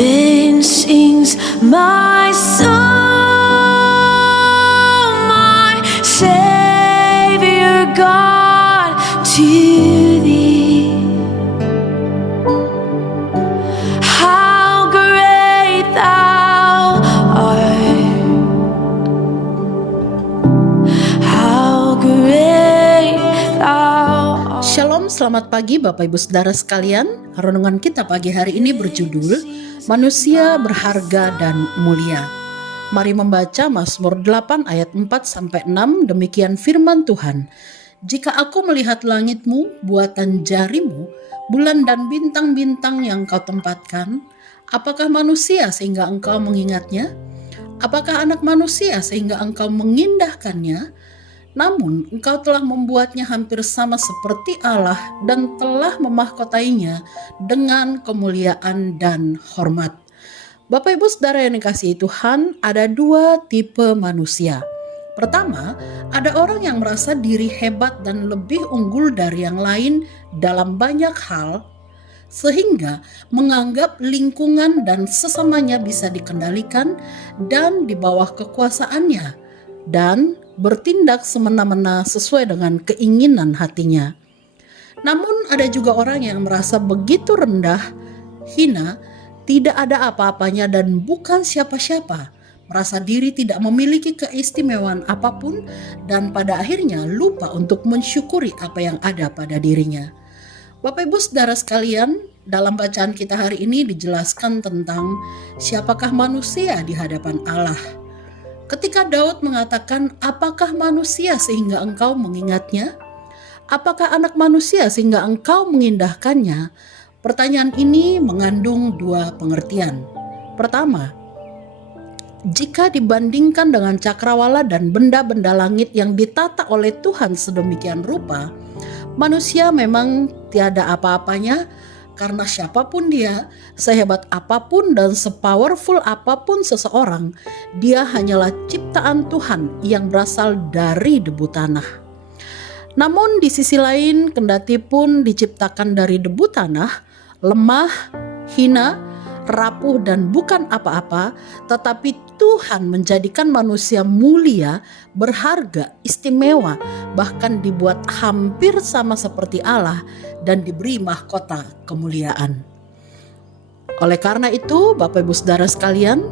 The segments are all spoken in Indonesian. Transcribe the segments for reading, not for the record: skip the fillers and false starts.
Then sings my soul, my Savior God, to thee. How great thou art, how great thou art. Shalom, selamat pagi Bapak Ibu Saudara sekalian. Renungan kita pagi hari ini berjudul Manusia Berharga dan Mulia. Mari membaca Mazmur 8 ayat 4-6. Demikian firman Tuhan. Jika aku melihat langitmu, buatan jarimu, bulan dan bintang-bintang yang kau tempatkan, apakah manusia sehingga engkau mengingatnya? Apakah anak manusia sehingga engkau mengindahkannya? Namun engkau telah membuatnya hampir sama seperti Allah dan telah memahkotainya dengan kemuliaan dan hormat. Bapak Ibu Saudara yang dikasihi Tuhan, ada dua tipe manusia. Pertama, ada orang yang merasa diri hebat dan lebih unggul dari yang lain dalam banyak hal, sehingga menganggap lingkungan dan sesamanya bisa dikendalikan dan di bawah kekuasaannya, dan bertindak semena-mena sesuai dengan keinginan hatinya. Namun ada juga orang yang merasa begitu rendah, hina, tidak ada apa-apanya dan bukan siapa-siapa, merasa diri tidak memiliki keistimewaan apapun dan pada akhirnya lupa untuk mensyukuri apa yang ada pada dirinya. Bapak Ibu Saudara sekalian, dalam bacaan kita hari ini dijelaskan tentang siapakah manusia di hadapan Allah. Ketika Daud mengatakan, apakah manusia sehingga engkau mengingatnya? Apakah anak manusia sehingga engkau mengindahkannya? Pertanyaan ini mengandung dua pengertian. Pertama, jika dibandingkan dengan cakrawala dan benda-benda langit yang ditata oleh Tuhan sedemikian rupa, manusia memang tiada apa-apanya. Karena siapapun dia, sehebat apapun dan sepowerful apapun seseorang, dia hanyalah ciptaan Tuhan yang berasal dari debu tanah. Namun di sisi lain, kendati pun diciptakan dari debu tanah, lemah, hina, rapuh dan bukan apa-apa, tetapi Tuhan menjadikan manusia mulia, berharga, istimewa, bahkan dibuat hampir sama seperti Allah dan diberi mahkota kemuliaan. Oleh karena itu, Bapak Ibu Saudara sekalian,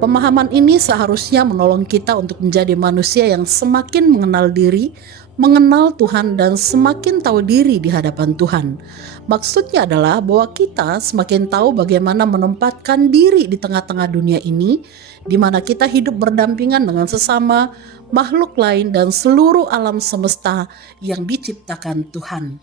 pemahaman ini seharusnya menolong kita untuk menjadi manusia yang semakin mengenal diri, mengenal Tuhan dan semakin tahu diri di hadapan Tuhan. Maksudnya adalah bahwa kita semakin tahu bagaimana menempatkan diri di tengah-tengah dunia ini, di mana kita hidup berdampingan dengan sesama, makhluk lain dan seluruh alam semesta yang diciptakan Tuhan.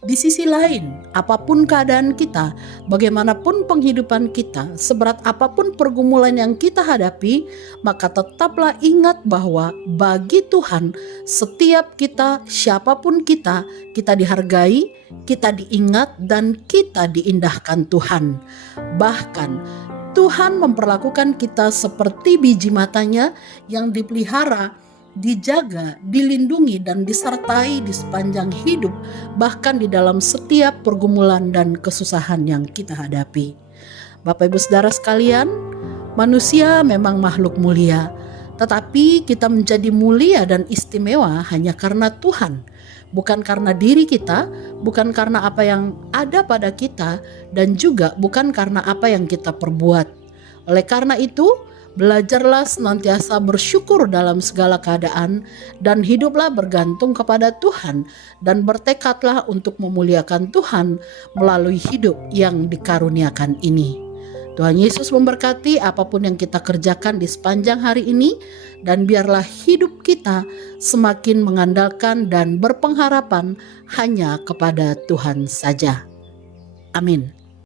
Di sisi lain, apapun keadaan kita, bagaimanapun penghidupan kita, seberat apapun pergumulan yang kita hadapi, maka tetaplah ingat bahwa bagi Tuhan, setiap kita, siapapun kita dihargai, kita diingat, dan kita diindahkan Tuhan. Bahkan, Tuhan memperlakukan kita seperti biji matanya yang dipelihara, dijaga, dilindungi dan disertai di sepanjang hidup, bahkan di dalam setiap pergumulan dan kesusahan yang kita hadapi. Bapak Ibu Saudara sekalian, manusia memang makhluk mulia, tetapi kita menjadi mulia dan istimewa hanya karena Tuhan, bukan karena diri kita, bukan karena apa yang ada pada kita, dan juga bukan karena apa yang kita perbuat. Oleh karena itu, belajarlah senantiasa bersyukur dalam segala keadaan dan hiduplah bergantung kepada Tuhan dan bertekadlah untuk memuliakan Tuhan melalui hidup yang dikaruniakan ini. Tuhan Yesus memberkati apapun yang kita kerjakan di sepanjang hari ini dan biarlah hidup kita semakin mengandalkan dan berpengharapan hanya kepada Tuhan saja. Amin.